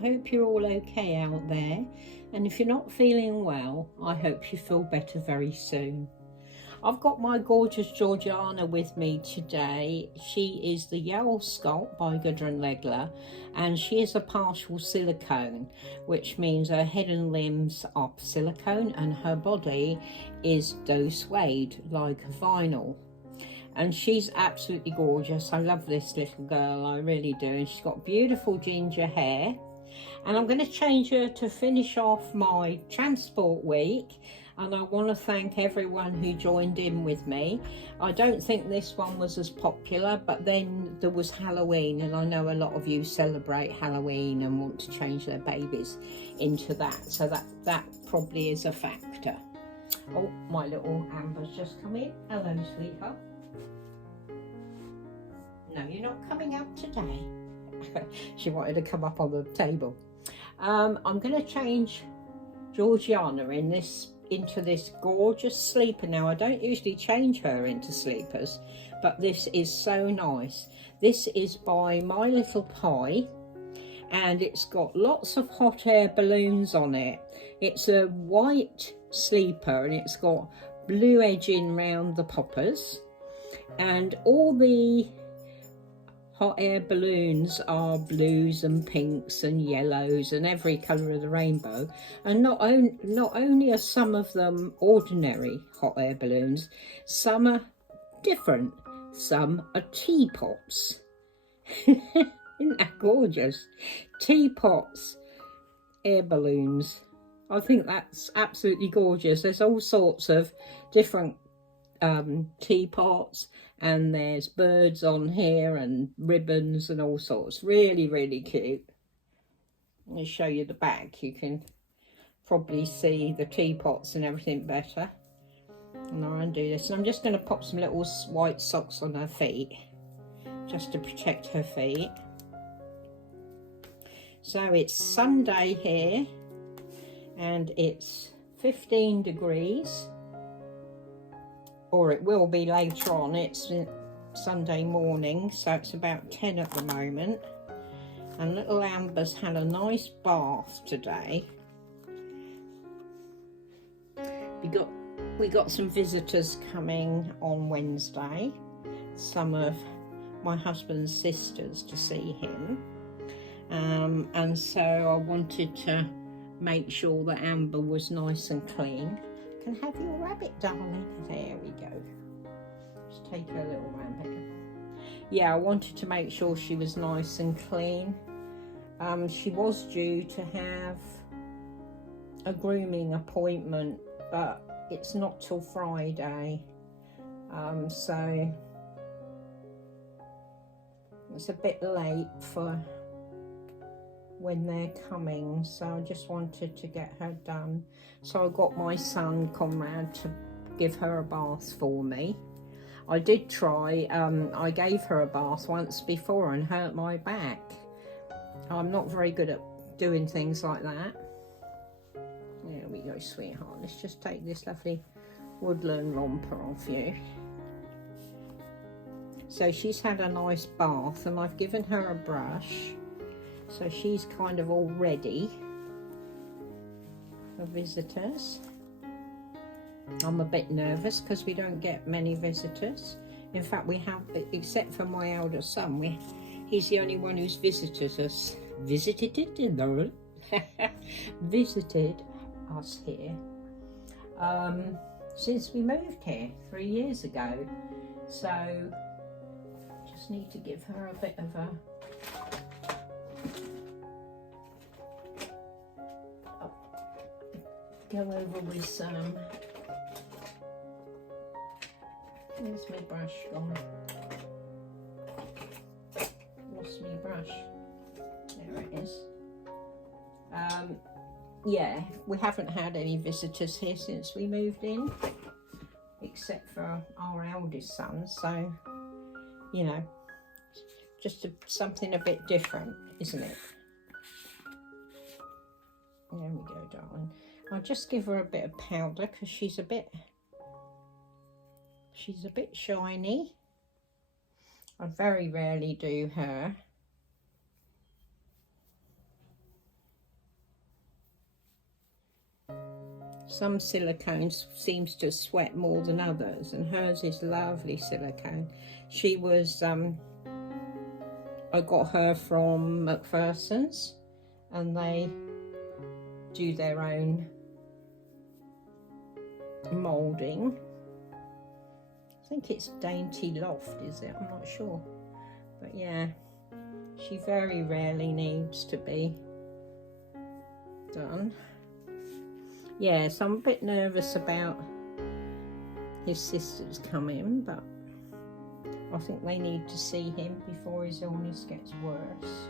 Hope you're all okay out there, and if you're not feeling well, I hope you feel better very soon. I've got my gorgeous Georgianna with me today. She is the Yael sculpt by Gudrun Legler, and she is a partial silicone, which means her head and limbs are silicone and her body is dough suede like vinyl. And she's absolutely gorgeous. I love this little girl, I really do. And she's got beautiful ginger hair. And I'm going to change her to finish off my transport week. And I want to thank everyone who joined in with me. I don't think this one was as popular, but then there was Halloween, and I know a lot of you celebrate Halloween and want to change their babies into that. So that probably is a factor. Oh, my little Amber's just come in. Hello, sweetheart. No, you're not coming up today. She wanted to come up on the table. I'm going to change Georgianna into this gorgeous sleeper. Now, I don't usually change her into sleepers, but this is so nice. This is by My Little Pie, and it's got lots of hot air balloons on it. It's a white sleeper, and it's got blue edging round the poppers, and all the hot air balloons are blues and pinks and yellows and every colour of the rainbow. And not only are some of them ordinary hot air balloons, some are different. Some are teapots. Isn't that gorgeous? Teapots, air balloons. I think that's absolutely gorgeous. There's all sorts of different teapots, and there's birds on here and ribbons and all sorts. Really, really cute. Let me show you the back. You can probably see the teapots and everything better. And I'll undo this. And I'm just going to pop some little white socks on her feet, just to protect her feet. So it's Sunday here, and it's 15 degrees. Or it will be later on. It's Sunday morning, so it's about 10 at the moment. And little Amber's had a nice bath today. We got some visitors coming on Wednesday, some of my husband's sisters, to see him. And so I wanted to make sure that Amber was nice and clean. Can have your rabbit, darling. There we go. Just take her little rabbit. Yeah, I wanted to make sure she was nice and clean. She was due to have a grooming appointment, but it's not till Friday. So it's a bit late for when they're coming, so I just wanted to get her done. So I got my son Conrad to give her a bath for me. I did try, I gave her a bath once before and hurt my back. I'm not very good at doing things like that. There we go, sweetheart. Let's just take this lovely woodland romper off you. So she's had a nice bath, and I've given her a brush. So she's kind of all ready for visitors. I'm a bit nervous because we don't get many visitors. In fact, we have, except for my elder son, he's the only one who's visited us here. since we moved here 3 years ago. So just need to give her a bit of a go over with some. Where's my brush gone? Lost my brush. There it is. Yeah, we haven't had any visitors here since we moved in, except for our eldest son. So, you know, just something a bit different, isn't it? There we go, darling. I'll just give her a bit of powder because she's a bit shiny. I very rarely do her. Some silicones seems to sweat more than others, and hers is lovely silicone. She was, I got her from McPherson's, and they do their own moulding. I think it's Dainty Loft, is it? I'm not sure. But yeah, she very rarely needs to be done. Yes, I'm a bit nervous about his sisters coming, but I think they need to see him before his illness gets worse.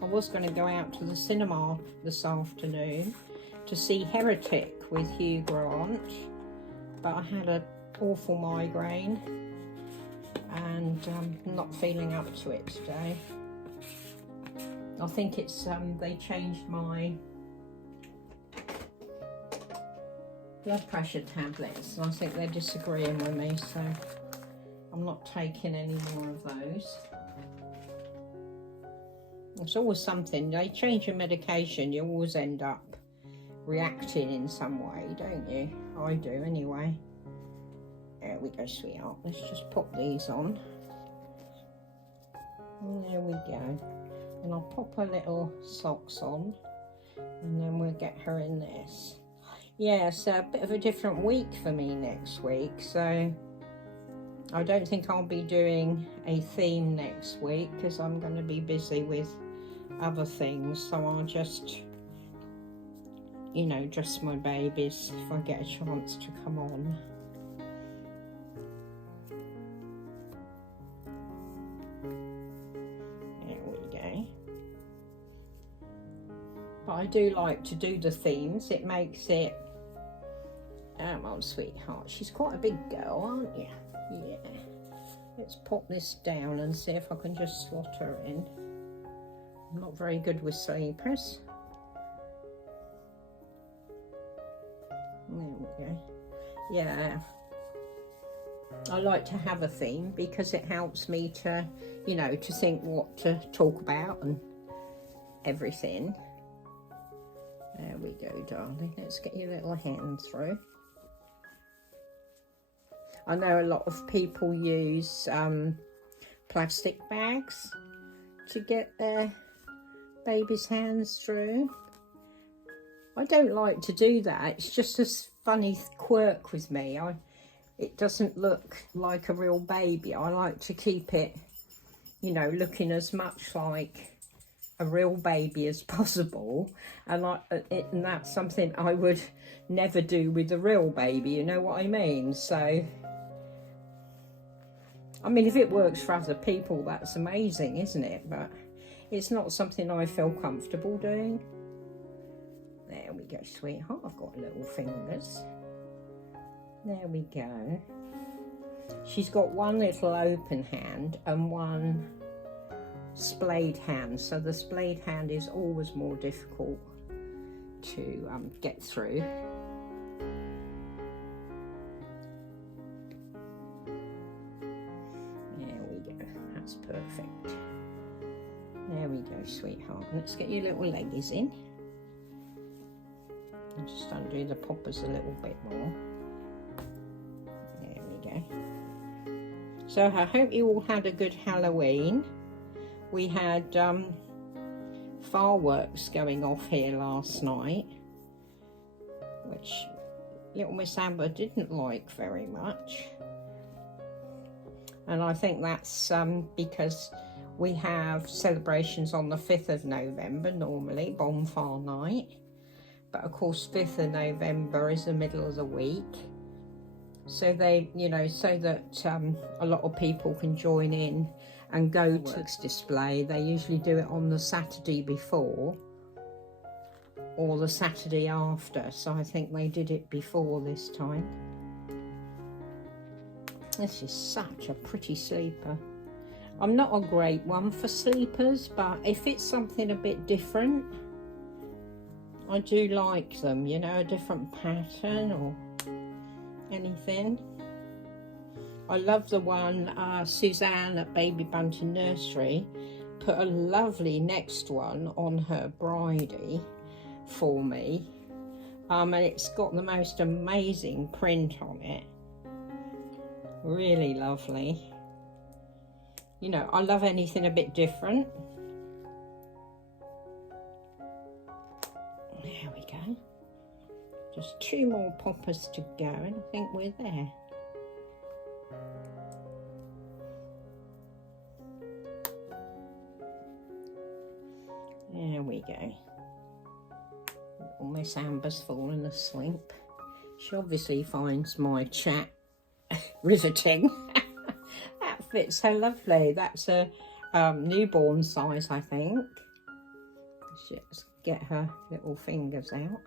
I was going to go out to the cinema this afternoon to see Heretic with Hugh Grant, but I had an awful migraine and I'm not feeling up to it today. I think it's they changed my blood pressure tablets, and I think they're disagreeing with me, so I'm not taking any more of those. It's always something. They change your medication, you always end up reacting in some way, don't you? I do anyway. There we go, sweetheart. Let's just pop these on. There we go. And I'll pop her little socks on, and then we'll get her in this. Yeah, so a bit of a different week for me next week, so I don't think I'll be doing a theme next week because I'm going to be busy with other things. So I'll just, you know, dress my babies if I get a chance to come on. There we go. But I do like to do the themes. It makes it, well, sweetheart, she's quite a big girl, aren't you? Yeah. Let's pop this down and see if I can just slot her in. I'm not very good with sleepers. There we go. Yeah. I like to have a theme because it helps me to, you know, to think what to talk about and everything. There we go, darling. Let's get your little hand through. I know a lot of people use plastic bags to get their baby's hands through. I don't like to do that. It's just a funny quirk with me. It doesn't look like a real baby. I like to keep it, you know, looking as much like a real baby as possible, and that's something I would never do with a real baby, you know what I mean? So I mean, if it works for other people, that's amazing, isn't it? But it's not something I feel comfortable doing. There we go, sweetheart. I've got little fingers. There we go. She's got one little open hand and one splayed hand. So the splayed hand is always more difficult to get through. Perfect. There we go, sweetheart. Let's get your little leggies in. And just undo the poppers a little bit more. There we go. So I hope you all had a good Halloween. We had fireworks going off here last night. which little Miss Amber didn't like very much. And I think that's because we have celebrations on the 5th of November normally, bonfire night. But of course 5th of November is the middle of the week. So they, you know, so that a lot of people can join in and go to the display. They usually do it on the Saturday before or the Saturday after. So I think they did it before this time. This is such a pretty sleeper. I'm not a great one for sleepers, but if it's something a bit different, I do like them, you know, a different pattern or anything. I love the one Suzanne at Baby Bunting Nursery put a lovely next one on her bridie for me, and it's got the most amazing print on it. Really lovely. You know, I love anything a bit different. There we go. Just 2 more poppers to go and I think we're there. There we go. Little Miss Amber's fallen asleep. She obviously finds my chat riveting. That fits her lovely. That's a newborn size, I think. Let's just get her little fingers out.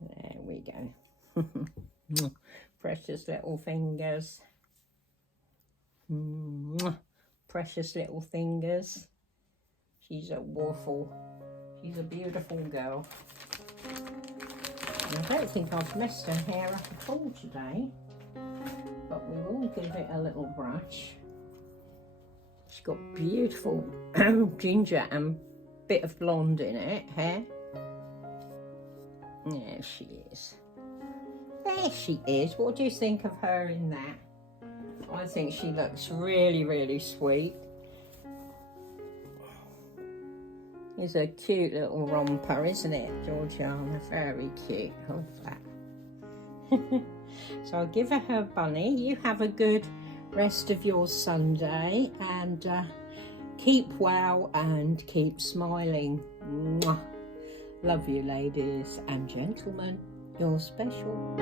There we go. Precious little fingers. Precious little fingers. She's a waffle. She's a beautiful girl. I don't think I've messed her hair up at all today, but we will give it a little brush. She's got beautiful ginger and bit of blonde in it, hair. There she is. There she is. What do you think of her in that? I think she looks really, really sweet. It's a cute little romper, isn't it, Georgianna? Very cute. Love that. So I'll give her her bunny. You have a good rest of your Sunday and keep well and keep smiling. Mwah. Love you, ladies and gentlemen. You're special.